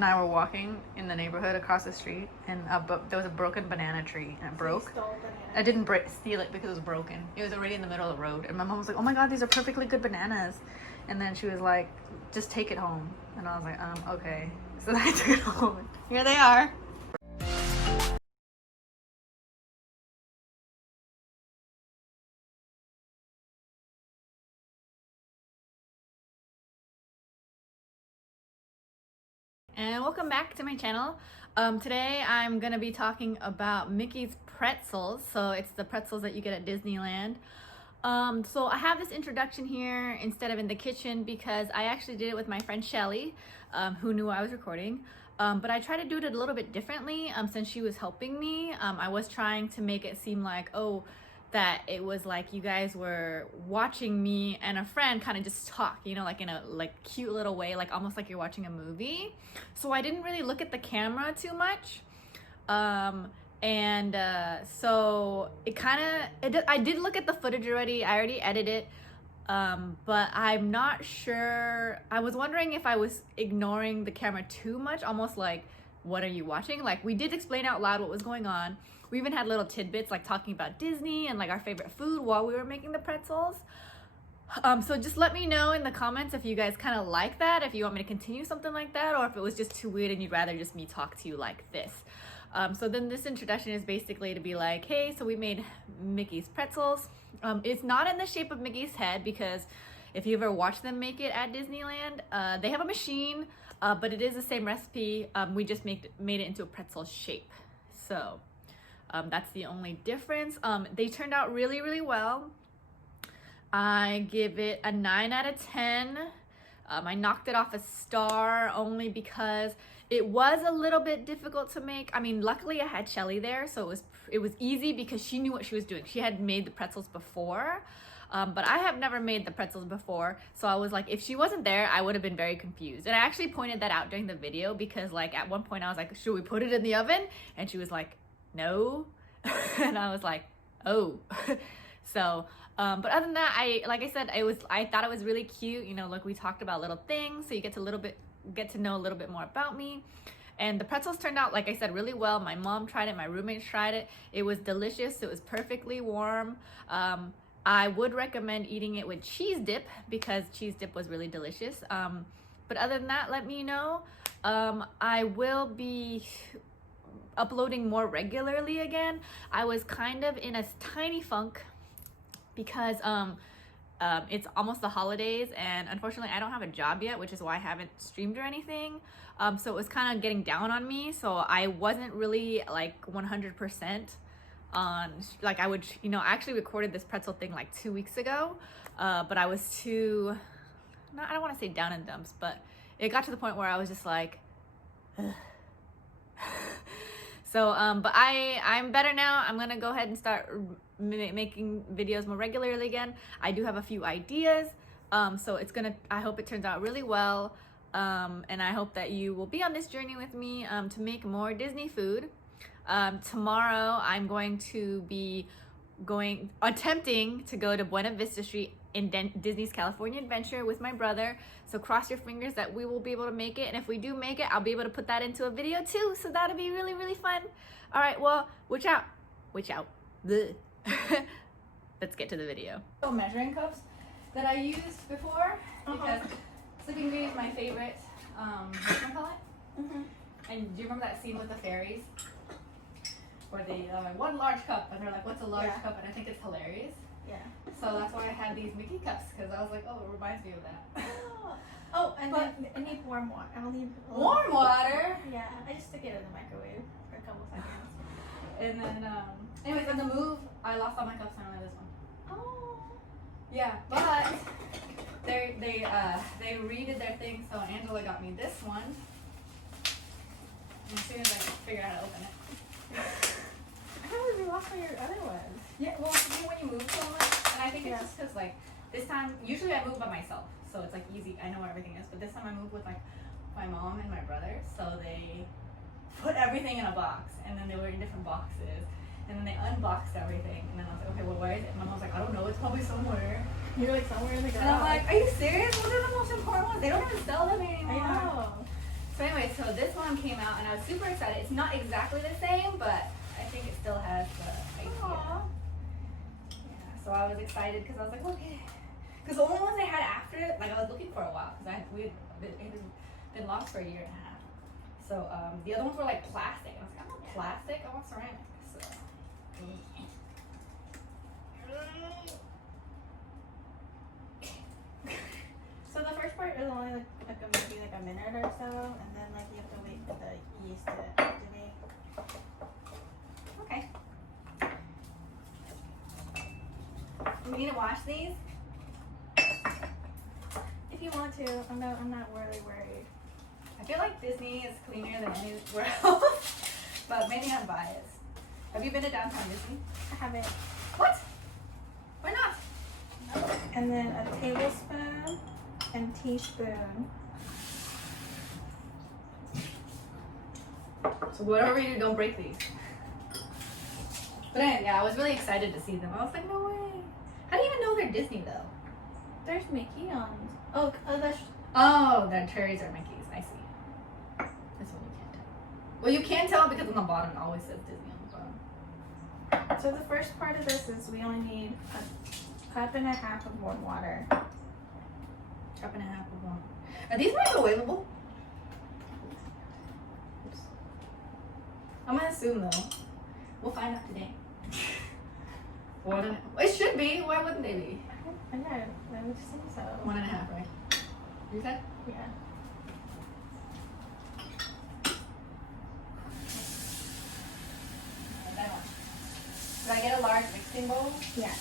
and I were walking in the neighborhood across the street, and there was a broken banana tree, and it broke. I didn't steal it because it was broken. It was already in the middle of the road, and my mom was like, "Oh my God, these are perfectly good bananas," and then she was like, "Just take it home," and I was like, okay." So then I took it home. Here they are. And welcome back to my channel. Today I'm gonna be talking about Mickey's Pretzels. So it's the pretzels that you get at Disneyland. So I have this introduction here instead of in the kitchen because I actually did it with my friend Shelley, who knew I was recording. But I tried to do it a little bit differently since she was helping me. I was trying to make it seem like, that it was like you guys were watching me and a friend kind of just talk, you know, like in a cute little way, like almost like you're watching a movie. So I didn't really look at the camera too much. So I did look at the footage already. I already edited it. But I'm not sure. I was wondering if I was ignoring the camera too much, almost like, what are you watching? Like, we did explain out loud what was going on. We even had little tidbits like talking about Disney and like our favorite food while we were making the pretzels. So just let me know in the comments if you guys kind of like that, if you want me to continue something like that, or if it was just too weird and you'd rather just me talk to you like this. So then this introduction is basically to be like, hey, so we made Mickey's Pretzels. It's not in the shape of Mickey's head because if you ever watch them make it at Disneyland, they have a machine, but it is the same recipe. We just made it into a pretzel shape. So that's the only difference. They turned out really, really well. I give it a 9 out of 10. I knocked it off a star only because it was a little bit difficult to make. I mean, luckily I had Shelley there, so it was easy because she knew what she was doing. She had made the pretzels before, but I have never made the pretzels before. So I was like, if she wasn't there, I would have been very confused. And I actually pointed that out during the video because like at one point I was like, should we put it in the oven? And she was like, no. And I was like, oh. So, but other than that, like I said, I thought it was really cute. You know, look, we talked about little things, so you get to know a little bit more about me. And the pretzels turned out, like I said, really well. My mom tried it, my roommates tried it. It was delicious. It was perfectly warm. I would recommend eating it with cheese dip because cheese dip was really delicious. But other than that, let me know. I will be uploading more regularly again. I was kind of in a tiny funk because it's almost the holidays and unfortunately I don't have a job yet, which is why I haven't streamed or anything. So it was kind of getting down on me, so I wasn't really like 100% on, like I actually recorded this pretzel thing like 2 weeks ago, but I was I don't want to say down in dumps, but it got to the point where I was just like so but I'm better now. I'm gonna go ahead and start making videos more regularly again. I do have a few ideas, so I hope it turns out really well, and I hope that you will be on this journey with me to make more Disney food. Tomorrow I'm going to be attempting to go to Buena Vista Street in Disney's California Adventure with my brother. So cross your fingers that we will be able to make it, and if we do make it, I'll be able to put that into a video too, so that'll be really, really fun. All right, well, watch out. Let's get to the video. Measuring cups that I used before because Sleeping Beauty is my favorite. What do you call it? And do you remember that scene with the fairies where they one large cup and they're like, what's a large cup? And I think it's hilarious. Yeah. So that's why I had these Mickey cups, because I was like, oh, it reminds me of that. And then I need warm water. I'll need warm water? Yeah, I just stick it in the microwave for a couple seconds. And then, anyways, in the move, I lost all my cups and I only have this one. Oh. Yeah, but they redid their thing, so Angela got me this one. And as soon as I figured out how to open it. How did you lost all your other ones? Yeah, well, when you move so much, and I think it's just because like this time, usually I move by myself, so it's like easy, I know where everything is, but this time I moved with like my mom and my brother, so they put everything in a box, and then they were in different boxes, and then they unboxed everything, and then I was like, okay, well, where is it? And my mom was like, I don't know, it's probably somewhere. You're like somewhere in the garage. And I'm like, are you serious? What are the most important ones? They don't even sell them anymore. I know. So So anyway, so this one came out and I was super excited. It's not exactly the same, but I think it still has the idea. Aww. Yeah, so I was excited because I was like, okay. Because the only ones they had after it, like I was looking for a while because it had been lost for a year and a half. So the other ones were like plastic. I was like, I want plastic, I want ceramic. So. So the first part is only like maybe like a minute or so, and then like you have to wait for the yeast to activate. Okay. We need to wash these. If you want to, I'm not really worried. I feel like Disney is cleaner than anywhere else, but maybe I'm biased. Have you been to downtown Disney? I haven't. What? Why not? And then a tablespoon and teaspoon. So whatever you do, don't break these. But anyway, yeah, I was really excited to see them. I was like, no way. How do you even know they're Disney though? There's Mickey on. Oh, that's. Oh, the cherries are Mickey's. I see. This one you can't tell. Well, you can tell because on the bottom it always says Disney on the bottom. So the first part of this is we only need a cup and a half of warm water. Cup and a half of warm. Are these microwavable? I'm gonna assume though. We'll find out today. It should be. Why wouldn't they be? I know. I would think so. 1.5, right? You said? Yeah. That one. Did I get a large mixing bowl? Yeah.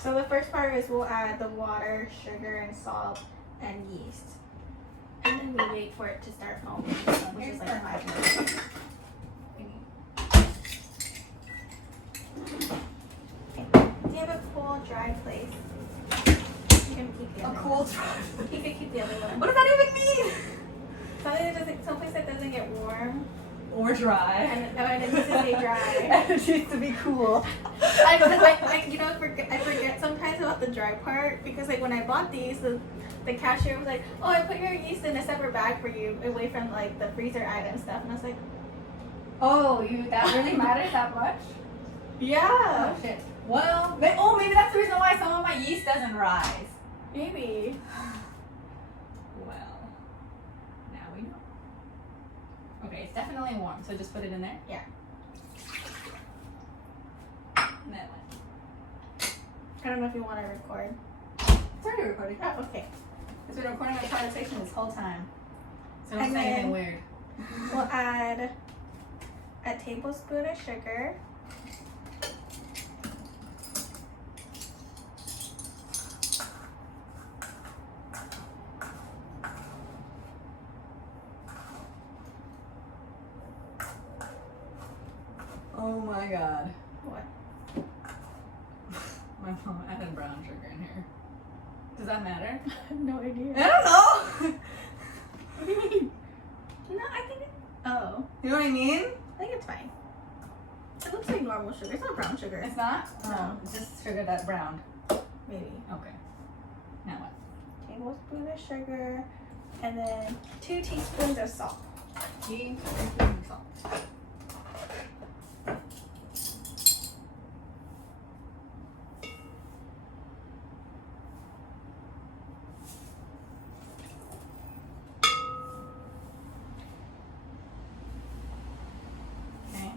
So the first part is we'll add the water, sugar, and salt, and yeast. And then we wait for it to start foaming, which is like 5 minutes. Do you have a cool, dry place? You can keep the A other cool one. dry. You can keep the other one. What does that even mean? Someplace that doesn't get warm. Or dry. And it needs to stay dry. And it needs to be cool. I forget sometimes about the dry part because like when I bought these, the cashier was like, "Oh, I put your yeast in a separate bag for you, away from like the freezer item stuff." And I was like, Oh, that really matters that much? "Yeah, Oh shit. Well, maybe that's the reason why some of my yeast doesn't rise. maybe." Well, now we know. Okay, it's definitely warm, so just put it in there. Yeah. And then what? I don't know if you want to record. It's already recording. Oh, okay. It's been recording my conversation this whole time. So don't And say anything then- weird. We'll add a tablespoon of sugar. Oh my god. What? My mom added brown sugar in here. Does that matter? I have no idea. I don't know. What do you mean? No, I think it. Oh, You know what I mean? I think it's fine. It looks like normal sugar. It's not brown sugar. It's not? No. It's just sugar that's browned. Maybe. Okay. Now what? Tablespoon of sugar, and then 2 teaspoons of salt. Tea, salt. Okay.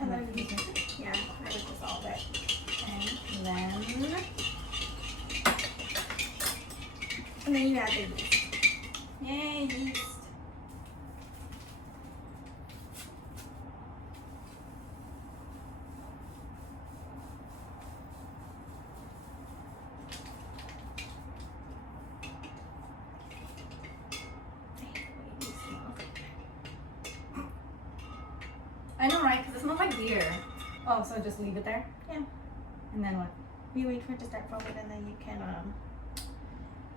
And then yeah, I would dissolve it. And then you add the yeast. Yay, yeast. I know, right? Because it smells like beer. Oh, so just leave it there? Yeah. And then what? You wait for it to start foaming, and then you can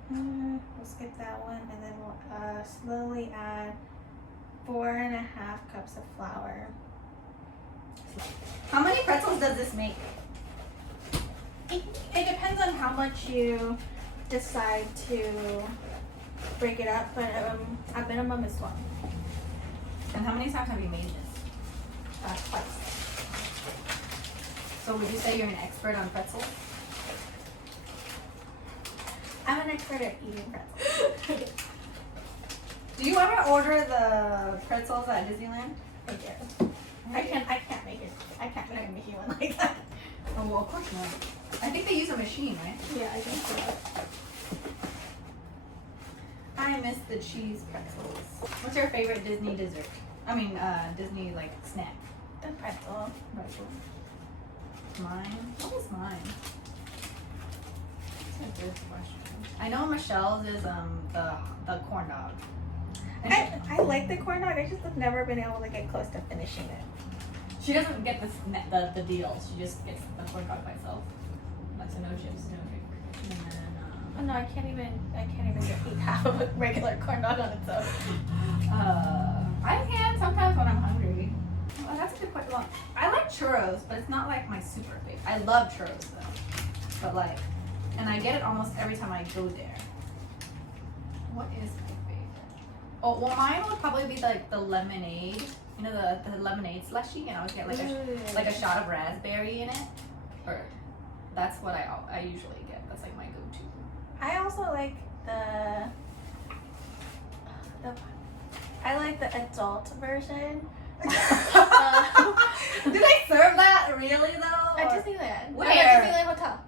we'll skip that one, and then we'll slowly add 4.5 cups of flour. How many pretzels does this make? how much you decide to break it up, but at minimum is 12. And how many times have you made this? Twice. So would you say you're an expert on pretzels? I'm an expert at eating pretzels. Do you ever order the pretzels at Disneyland? I guess. I can't make it. I can't make a Mickey one like that. Oh, well, of course not. I think they use a machine, right? Yeah, I think so. I miss the cheese pretzels. What's your favorite Disney dessert? I mean, Disney, like, snack? The pretzel. Pretzel. Mine? What is mine? That's a good question. I know Michelle's is the corn dog. I like the corn dog. I just have never been able to get close to finishing it. She doesn't get the deals. She just gets the corn dog by itself. Like, so no chips, no drink. And then, Oh no, I can't even eat half of a regular corn dog on its own. I can sometimes when I'm hungry. Oh, that's a good question. Well, I like churros, but it's not like my super favorite. I love churros though. But like, and I get it almost every time I go there. What is my favorite? Oh, well, mine would probably be like the lemonade. You know, the lemonade slushy, and I always get like a shot of raspberry in it. Or that's what I usually get. That's like my go-to. I also like I like the adult version. Do they serve that really though? At Disneyland. Where? At Disneyland Hotel.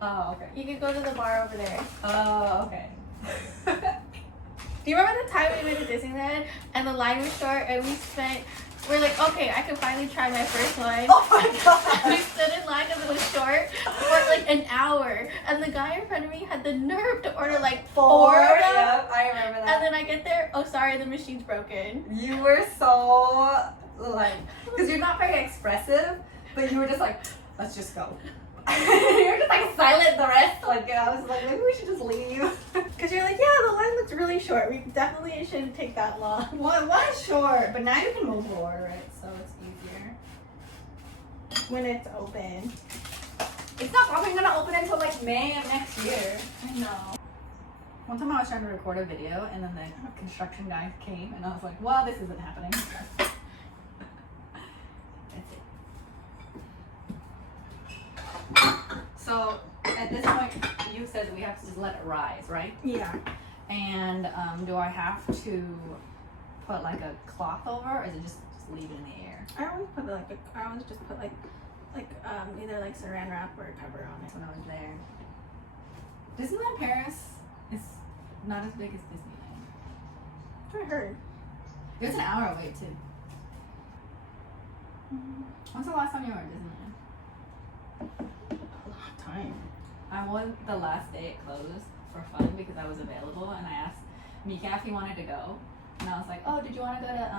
Oh, okay. You could go to the bar over there. Oh, okay. Do you remember the time we went to Disneyland and the line was short and we're like, okay, I can finally try my first one. Oh my god. We stood in line because it was short for like an hour. And the guy in front of me had the nerve to order like four of them. Yeah, I remember that. And then I get there, oh sorry, the machine's broken. You were so like, because you're not very expressive, but you were just like, let's just go. You were just like silent the rest. Like, I was like, maybe we should just leave. Because you're like, yeah, the line looks really short. We definitely shouldn't take that long. Well, it was short, but now you can mobile order it, so it's easier. When it's open. It's not probably gonna open until like May of next year. I know. One time I was trying to record a video, and then the construction guy came, and I was like, well, this isn't happening. That's it. So, at this point, you said that we have to just let it rise, right? Yeah. And do I have to put like a cloth over, or is it just leave it in the air? I always just put either like saran wrap or a cover on it. When I was there. Disneyland Paris is not as big as Disneyland. That's what I heard. It was an hour away too. When's the last time you were at Disneyland? A long time. I went the last day it closed for fun because I was available, and I asked Mika if he wanted to go, and I was like, oh, did you want to go to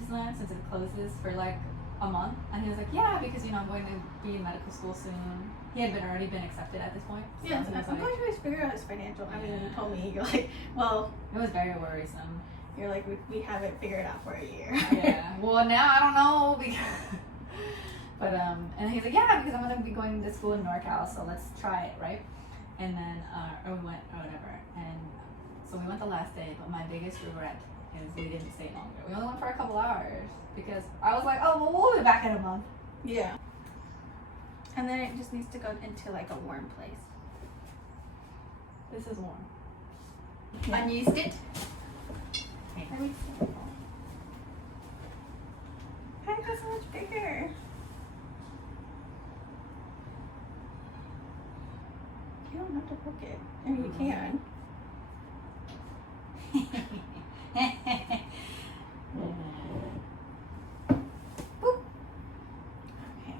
Disneyland since it closes for like a month? And he was like, yeah, because I'm going to be in medical school soon. He had already been accepted at this point. So Yeah, he was I'm like, glad you guys figured out his financial. I mean, you Yeah. told me, you're like, well, it was very worrisome. you're like, we haven't figured out for a year. Yeah. Well, now I don't know because. But and he's like, yeah, because I'm gonna be going to school in NorCal, so let's try it, right? And then or we went or whatever, and so we went the last day. But my biggest regret is we didn't stay longer. We only went for a couple hours because I was like, oh, well, we'll be back in a month. Yeah. And then it just needs to go into like a warm place. This is warm. Yeah. Unused it. Let me see. How is so much bigger? You don't have to hook it. I mean, you can. Boop. Okay.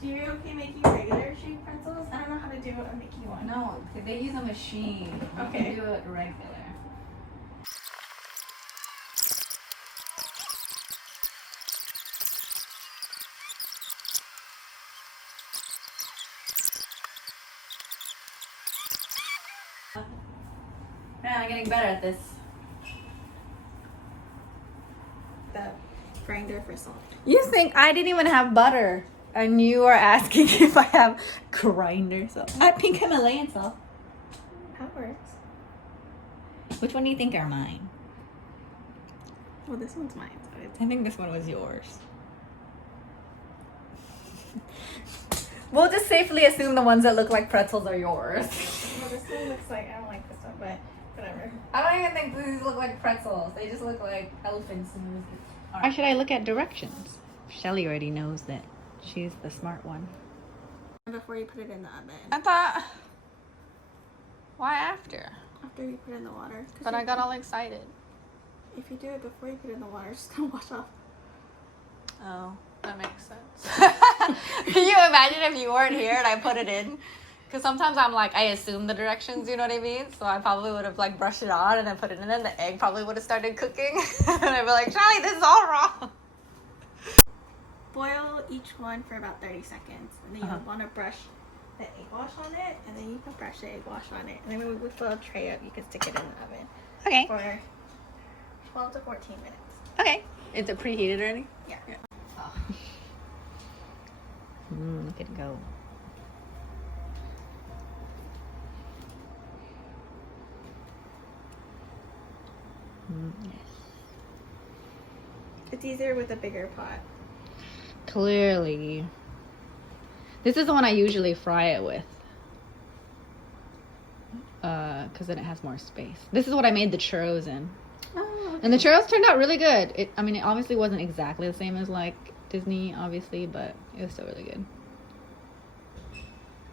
So you're okay making regular shaped pretzels? I don't know how to do a Mickey one. No, they use a machine. You Okay. can do it regular. Man, I'm getting better at this. The grinder for salt. You think I didn't even have butter And you are asking if I have grinder salt. Pink Himalayan salt. That works. Which one do you think are mine? Well, this one's mine, so it's... I think this one was yours. We'll just safely assume the ones that look like pretzels are yours. Well, this one looks like... I don't like this one, but whatever. I don't even think these look like pretzels. They just look like elephants. Why should I look at directions? Shelley already knows that she's the smart one. Before you put it in the oven. I thought... Why after? After you put it in the water. But I got all excited. If you do it before you put it in the water, it's gonna wash off. Oh, that makes sense. Can you imagine if you weren't here and I put it in? Because sometimes I'm like, I assume the directions, you know what I mean? So I probably would have like brushed it on and then put it in, and the egg probably would have started cooking. And I'd be like, Charlie, this is all wrong. Boil each one for about 30 seconds. And then you want to brush the egg wash on it. And then you can brush the egg wash on it. And then when we fill a tray up, you can stick it in the oven. Okay. For 12 to 14 minutes. Okay. Is it preheated already? Yeah. Oh. Look at it go. Yes. It's easier with a bigger pot. Clearly. This is the one I usually fry it with. Because then it has more space. This is what I made the churros in. Oh, okay. And the churros turned out really good. It obviously wasn't exactly the same as like Disney, obviously, but it was still really good.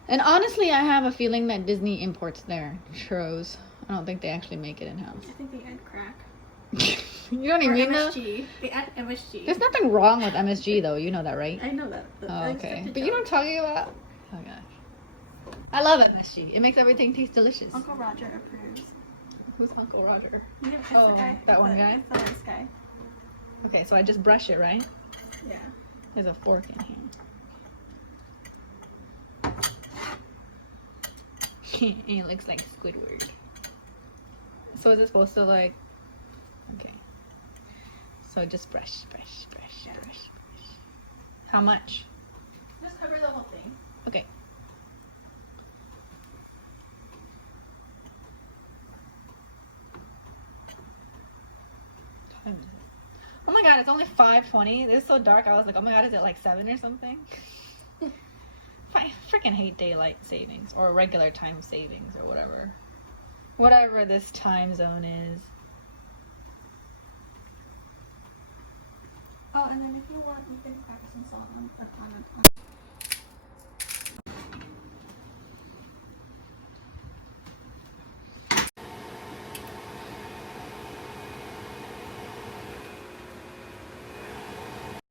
And honestly, I have a feeling that Disney imports their churros. I don't think they actually make it in-house. I think they add crack. You don't even know? MSG. They add MSG. There's nothing wrong with MSG though, you know that, right? I know that. Oh, okay. But you know what I'm talking about? Oh gosh. I love MSG. It makes everything taste delicious. Uncle Roger approves. Who's Uncle Roger? You know, that's Oh, the guy. that one guy? That's this guy. Okay, so I just brush it, right? Yeah. There's a fork in here. It looks like Squidward. So is it supposed to like... Okay. So just brush. How much? Just cover the whole thing. Okay. Oh my god, it's only 5:20. This is so dark. I was like, oh my god, is it like 7 or something? I freaking hate daylight savings or regular time savings or whatever. Whatever this time zone is. Oh, and then if you want, you can crack some salt on